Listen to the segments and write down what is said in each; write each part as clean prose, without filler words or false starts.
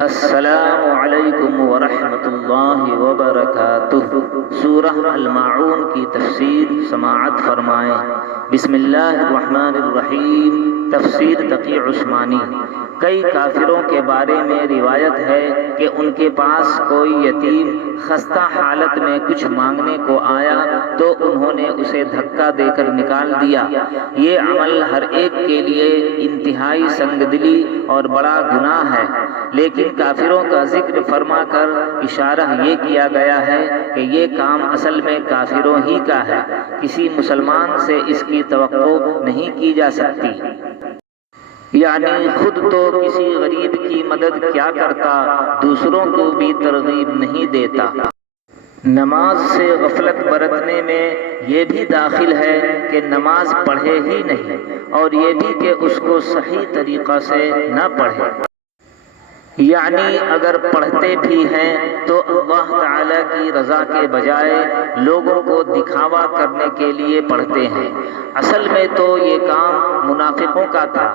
السلام علیکم ورحمۃ اللہ وبرکاتہ۔ سورہ الماعون کی تفسیر سماعت فرمائیں۔ بسم اللہ الرحمن الرحیم۔ تفسیر تقی عثمانی۔ کئی کافروں کے بارے میں روایت ہے کہ ان کے پاس کوئی یتیم خستہ حالت میں کچھ مانگنے کو آیا تو انہوں نے اسے دھکا دے کر نکال دیا۔ یہ عمل ہر ایک کے لیے انتہائی سنگ دلی اور بڑا گناہ ہے، لیکن کافروں کا ذکر فرما کر اشارہ یہ کیا گیا ہے کہ یہ کام اصل میں کافروں ہی کا ہے، کسی مسلمان سے اس کی توقع نہیں کی جا سکتی۔ یعنی خود تو کسی غریب کی مدد کیا کرتا، دوسروں کو بھی ترغیب نہیں دیتا۔ نماز سے غفلت برتنے میں یہ بھی داخل ہے کہ نماز پڑھے ہی نہیں، اور یہ بھی کہ اس کو صحیح طریقہ سے نہ پڑھے۔ یعنی اگر پڑھتے بھی ہیں تو اللہ تعالیٰ کی رضا کے بجائے لوگوں کو دکھاوا کرنے کے لیے پڑھتے ہیں۔ اصل میں تو یہ کام منافقوں کا تھا۔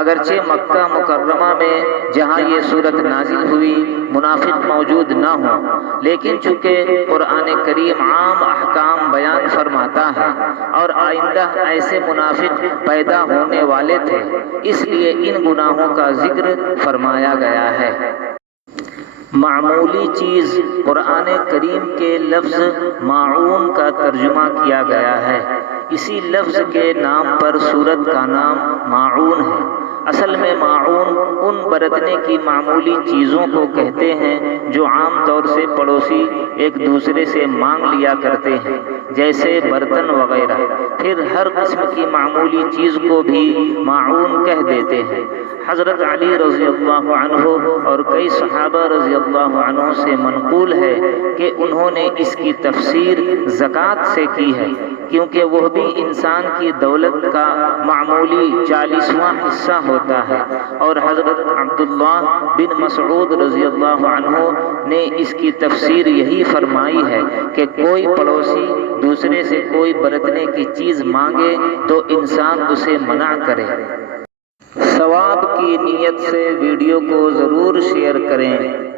اگرچہ مکہ مکرمہ میں جہاں یہ صورت نازل ہوئی منافق موجود نہ ہوں، لیکن چونکہ قرآن کریم عام احکام بیان فرماتا ہے اور آئندہ ایسے منافق پیدا ہونے والے تھے، اس لیے ان گناہوں کا ذکر فرمایا گیا ہے۔ معمولی چیز قرآن کریم کے لفظ ماعون کا ترجمہ کیا گیا ہے۔ اسی لفظ کے نام پر سورت کا نام ماعون ہے۔ اصل میں ماعون ان برتنے کی معمولی چیزوں کو کہتے ہیں جو عام طور سے پڑوسی ایک دوسرے سے مانگ لیا کرتے ہیں، جیسے برتن وغیرہ۔ پھر ہر قسم کی معمولی چیز کو بھی ماعون کہہ دیتے ہیں۔ حضرت علی رضی اللہ عنہ اور کئی صحابہ رضی اللہ عنہ سے منقول ہے کہ انہوں نے اس کی تفسیر زکوٰۃ سے کی ہے، کیونکہ وہ بھی انسان کی دولت کا معمولی 40واں حصہ ہوتا ہے، اور حضرت عبداللہ بن مسعود رضی اللہ عنہ نے اس کی تفسیر یہی فرمائی ہے کہ کوئی پڑوسی دوسرے سے کوئی برتنے کی چیز مانگے تو انسان اسے منع کرے۔ ثواب کی نیت سے ویڈیو کو ضرور شیئر کریں۔